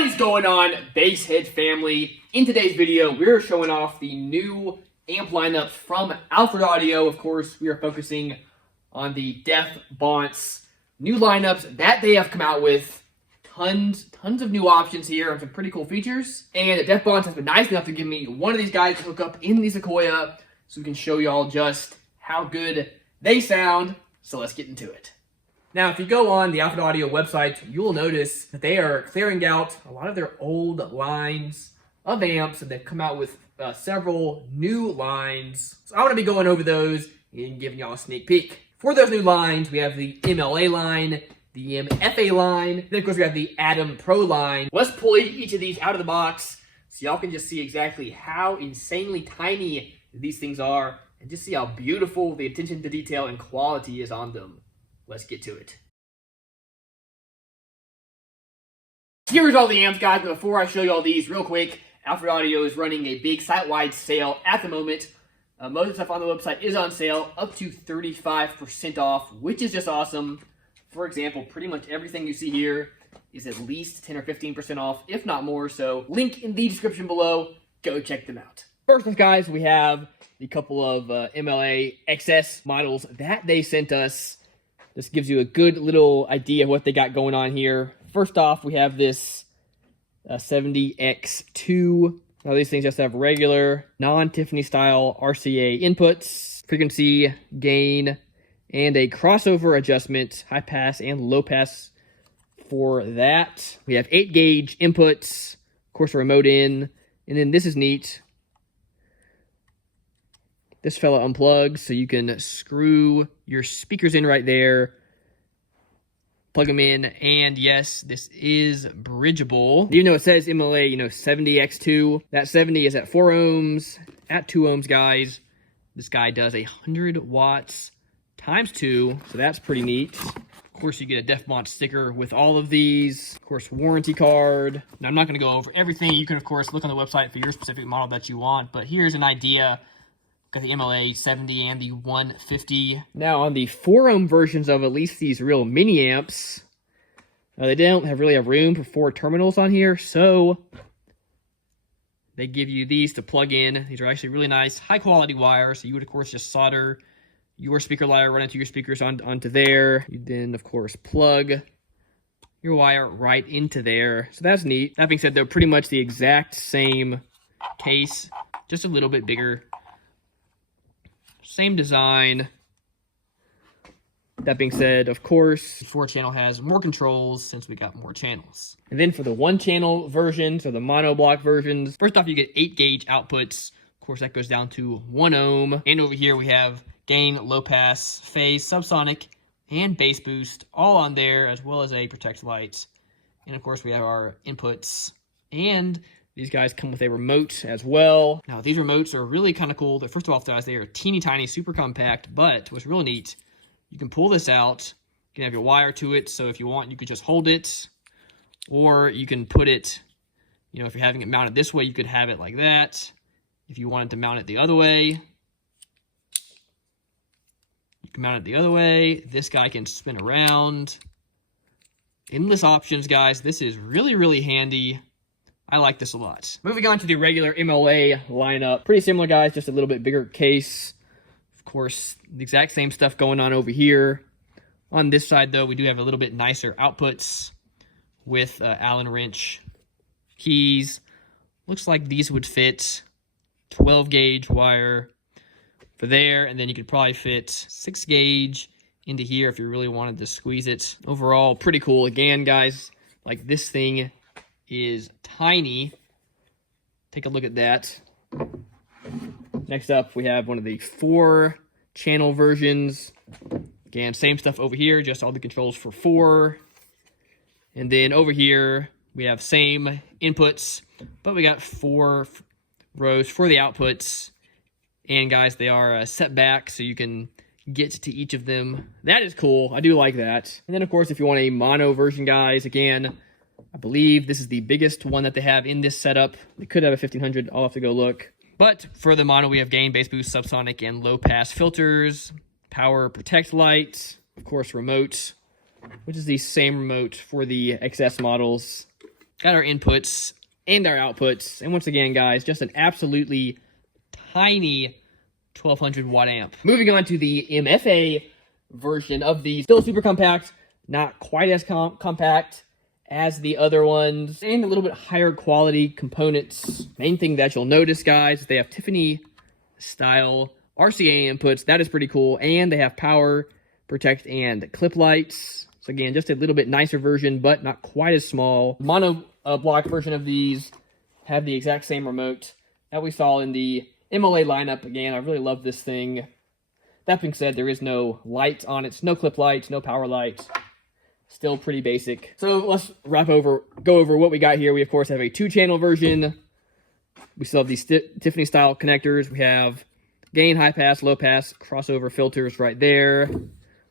What is going on, Basshead family? In today's video, we're showing off the new amp lineups from Alfred Audio. Of course, we are focusing on the Def Bonce new lineups that they have come out with. Tons of new options here and some pretty cool features. And Def Bonce has been nice enough to give me one of these guys to hook up in the Sequoia so we can show y'all just how good they sound. So let's get into it. Now, if you go on the Alfred Audio website, you will notice that they are clearing out a lot of their old lines of amps, and they've come out with several new lines. So I want to be going over those and giving y'all a sneak peek. For those new lines, we have the MLA line, the MFA line, then of course we have the Atom Pro line. Let's pull each of these out of the box so y'all can just see exactly how insanely tiny these things are and just see how beautiful the attention to detail and quality is on them. Let's get to it. Here's all the amps, guys, but before I show you all these real quick, Alfred Audio is running a big site-wide sale at the moment. Most of the stuff on the website is on sale, up to 35% off, which is just awesome. For example, pretty much everything you see here is at least 10 or 15% off, if not more, so link in the description below. Go check them out. First off, guys, we have the couple of MLA XS models that they sent us. This gives you a good little idea of what they got going on here. First off, we have this 70X2. Now, these things just have regular, non-Tiffany style RCA inputs, frequency, gain, and a crossover adjustment, high pass and low pass for that. We have 8-gauge inputs, of course, a remote in, and then this is neat. This fella unplugs, so you can screw your speakers in right there, plug them in, and yes, this is bridgeable. Even though it says MLA, 70X2, that 70 is at 4 ohms, at 2 ohms, guys. This guy does 100 watts times 2, so that's pretty neat. Of course, you get a Def Bonce sticker with all of these. Of course, warranty card. Now, I'm not going to go over everything. You can, of course, look on the website for your specific model that you want, but here's an idea. Got the MLA 70 and the 150. Now, on the 4 ohm versions of at least these real mini amps, they don't really have room for 4 terminals on here, so they give you these to plug in. These are actually really nice, high-quality wires. So you would, of course, just solder your speaker ladder, run into your speakers onto there. You then, of course, plug your wire right into there. So that's neat. That being said, they're pretty much the exact same case, just a little bit bigger. Same design. That being said, of course, the 4-channel has more controls since we got more channels. And then for the 1-channel versions, or the monoblock versions, first off, you get 8-gauge outputs. Of course, that goes down to 1 ohm. And over here, we have gain, low pass, phase, subsonic, and bass boost, all on there, as well as a protect light. And of course, we have our inputs, and these guys come with a remote as well. Now, these remotes are really kind of cool. First of all, guys, they are teeny tiny, super compact, but what's real neat, you can pull this out. You can have your wire to it, so if you want, you could just hold it, or you can put it, if you're having it mounted this way, you could have it like that. If you wanted to mount it the other way, you can mount it the other way. This guy can spin around. Endless options, guys. This is really, really handy. I like this a lot. Moving on to the regular MLA lineup. Pretty similar, guys, just a little bit bigger case. Of course, the exact same stuff going on over here. On this side, though, we do have a little bit nicer outputs with Allen wrench keys. Looks like these would fit 12-gauge wire for there, and then you could probably fit 6-gauge into here if you really wanted to squeeze it. Overall, pretty cool. Again, guys, like this thing is tiny. Take a look at that. Next up, we have one of the 4-channel versions. Again, same stuff over here, just all the controls for 4. And then over here, we have same inputs, but we got 4 rows for the outputs. And guys, they are set back, so you can get to each of them. That is cool. I do like that. And then, of course, if you want a mono version, guys, again, I believe this is the biggest one that they have in this setup. They could have a 1500. I'll have to go look. But for the mono, we have gain, bass boost, subsonic, and low pass filters, power, protect light, of course, remote, which is the same remote for the XS models. Got our inputs and our outputs. And once again, guys, just an absolutely tiny 1200 watt amp. Moving on to the MFA version of these. Still super compact, not quite as compact as the other ones, and a little bit higher quality components. Main thing that you'll notice, guys, is they have Tiffany style RCA inputs. That is pretty cool. And they have power, protect, and clip lights. So again, just a little bit nicer version, but not quite as small. Mono block version of these have the exact same remote that we saw in the MLA lineup. Again, I really love this thing. That being said, there is no lights on it. No clip lights, no power lights. Still pretty basic. So let's go over what we got here. We, of course, have a 2-channel version. We still have these Tiffany style connectors. We have gain, high pass, low pass, crossover filters right there.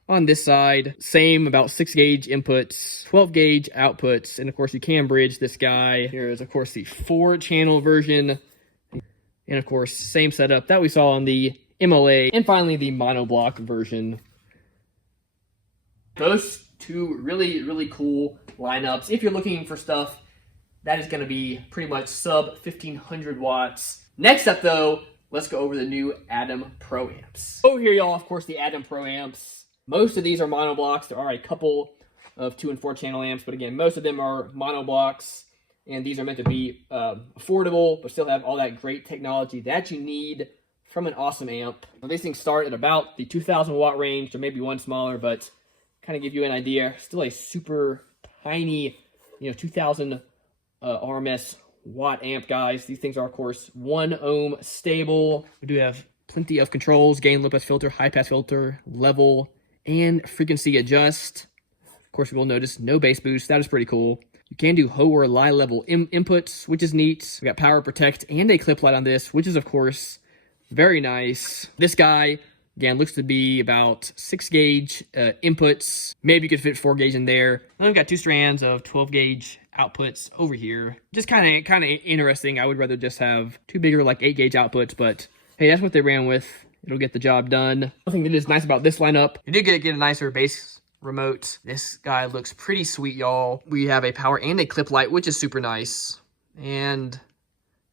On this side, same, about 6 gauge inputs, 12 gauge outputs, and of course you can bridge this guy. Here is, of course, the 4-channel version. And of course, same setup that we saw on the MLA. And finally, the monoblock version. Those two really, really cool lineups. If you're looking for stuff that is going to be pretty much sub 1500 watts. Next up, though, let's go over the new Atom Pro amps. Over here, y'all, of course, the Atom Pro amps. Most of these are monoblocks. There are a couple of 2- and 4-channel amps, but again, most of them are monoblocks. And these are meant to be affordable, but still have all that great technology that you need from an awesome amp. Now, these things start at about the 2000 watt range, or maybe one smaller, but kind of give you an idea. Still a super tiny, 2000 RMS watt amp, guys. These things are, of course, 1 ohm stable. We do have plenty of controls: gain, low pass filter, high pass filter, level, and frequency adjust. Of course, you will notice no bass boost. That is pretty cool. You can do Ho or Li level inputs, which is neat. We got power, protect, and a clip light on this, which is, of course, very nice. This guy, again, looks to be about 6 gauge inputs. Maybe you could fit 4 gauge in there. Then we've got 2 strands of 12 gauge outputs over here. Just kind of interesting. I would rather just have 2 bigger, like 8 gauge outputs, but hey, that's what they ran with. It'll get the job done. One thing that is nice about this lineup, you did get a nicer bass remote. This guy looks pretty sweet, y'all. We have a power and a clip light, which is super nice. And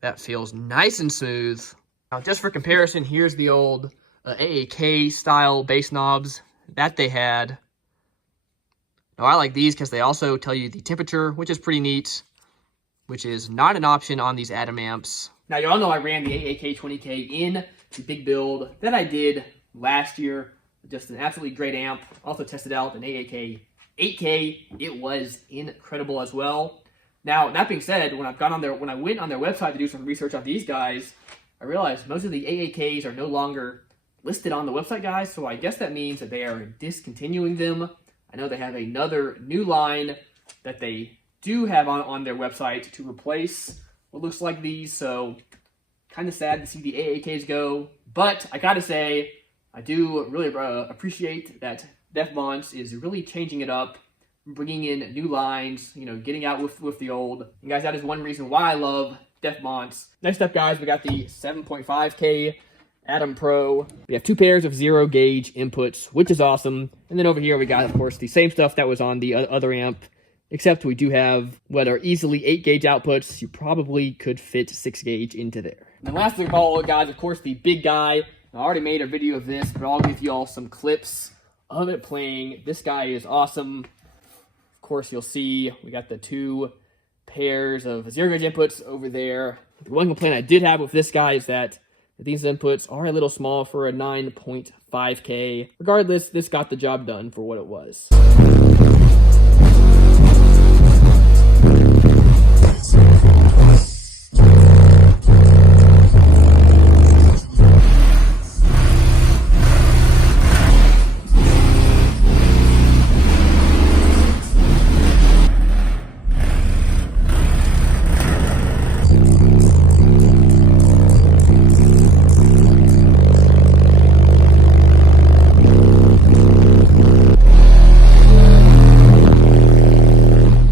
that feels nice and smooth. Now, just for comparison, here's the old AAK style bass knobs that they had. Now, I like these because they also tell you the temperature, which is pretty neat, which is not an option on these Atom amps. Now, y'all know I ran the AAK 20K in the big build that I did last year. Just an absolutely great amp. Also tested out an AAK 8K. It was incredible as well. Now, that being said, when I went on their website to do some research on these guys, I realized most of the AAKs are no longer listed on the website, guys. So I guess that means that they are discontinuing them. I know they have another new line that they do have on their website to replace what looks like these. So kind of sad to see the AAKs go. But I gotta say, I do really appreciate that Bonce is really changing it up, bringing in new lines, getting out with the old. And guys, that is one reason why I love Bonce. Next up, guys, we got the 7.5K Atom Pro. We have 2 pairs of 0 gauge inputs, which is awesome. And then over here, we got, of course, the same stuff that was on the other amp, except we do have what are easily 8 gauge outputs. You probably could fit 6 gauge into there. And lastly of all, guys, of course, the big guy. I already made a video of this, but I'll give you all some clips of it playing. This guy is awesome. Of course, you'll see we got the 2 pairs of 0 gauge inputs over there. The one complaint I did have with this guy is that these inputs are a little small for a 9.5K. Regardless, this got the job done for what it was.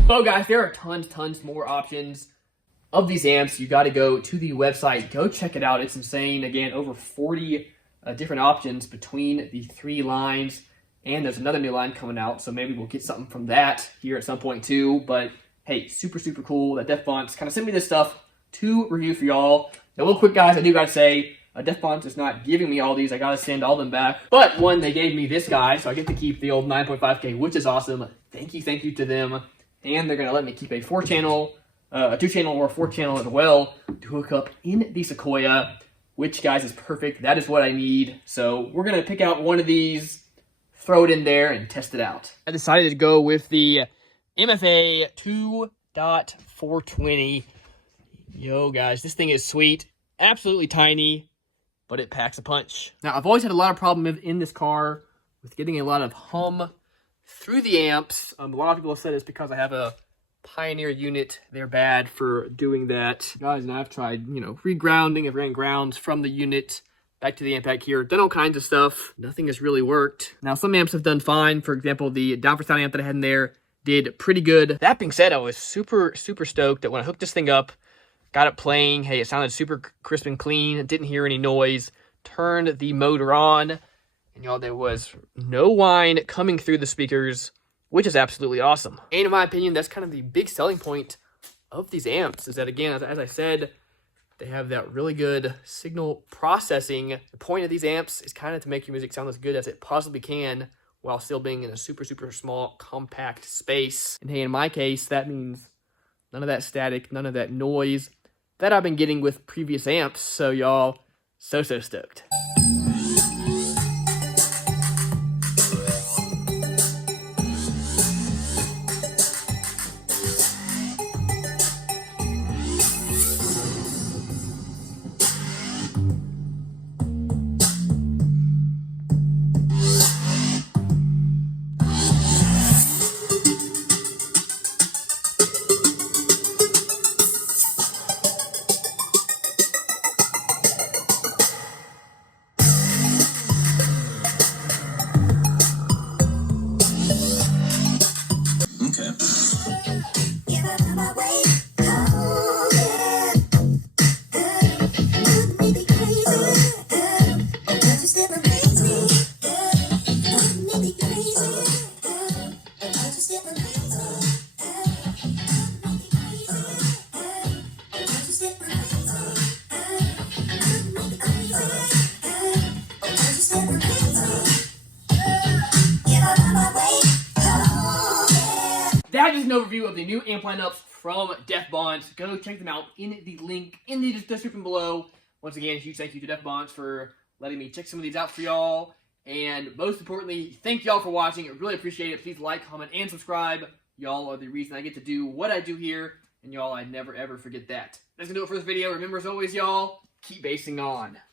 So guys, there are tons more options of these amps. You got to go to the website, go check it out. It's insane. Again, over 40 different options between the 3 lines, and there's another new line coming out, so maybe we'll get something from that here at some point too. But hey, super, super cool that Def Bonce kind of sent me this stuff to review for y'all. Now, real quick, guys, I do got to say, Def Bonce is not giving me all these. I got to send all them back. But one, they gave me this guy, so I get to keep the old 9.5K, which is awesome. Thank you to them. And they're going to let me keep a 4-channel, a 2-channel or a 4-channel as well to hook up in the Sequoia, which, guys, is perfect. That is what I need. So we're going to pick out one of these, throw it in there, and test it out. I decided to go with the MFA 2.420. Yo, guys, this thing is sweet. Absolutely tiny, but it packs a punch. Now, I've always had a lot of problem in this car with getting a lot of hum through the amps. A lot of people have said it's because I have a Pioneer unit. They're bad for doing that. Guys, and I've tried, regrounding. I've ran grounds from the unit back to the amp pack here. Done all kinds of stuff. Nothing has really worked. Now, some amps have done fine. For example, the down for sound amp that I had in there did pretty good. That being said, I was super, super stoked that when I hooked this thing up, got it playing. Hey, it sounded super crisp and clean. Didn't hear any noise. Turned the motor on. And y'all, there was no whine coming through the speakers, which is absolutely awesome. And in my opinion, that's kind of the big selling point of these amps, is that, again, as I said, they have that really good signal processing. The point of these amps is kind of to make your music sound as good as it possibly can while still being in a super, super small, compact space. And hey, in my case, that means none of that static, none of that noise that I've been getting with previous amps. So y'all, so stoked. That is an overview of the new amp lineups from Def Bonce. Go check them out in the link in the description below. Once again, a huge thank you to Def Bonce for letting me check some of these out for y'all. And most importantly, thank y'all for watching. I really appreciate it. Please like, comment, and subscribe. Y'all are the reason I get to do what I do here. And y'all, I never, ever forget that. That's going to do it for this video. Remember, as always, y'all, keep basing on.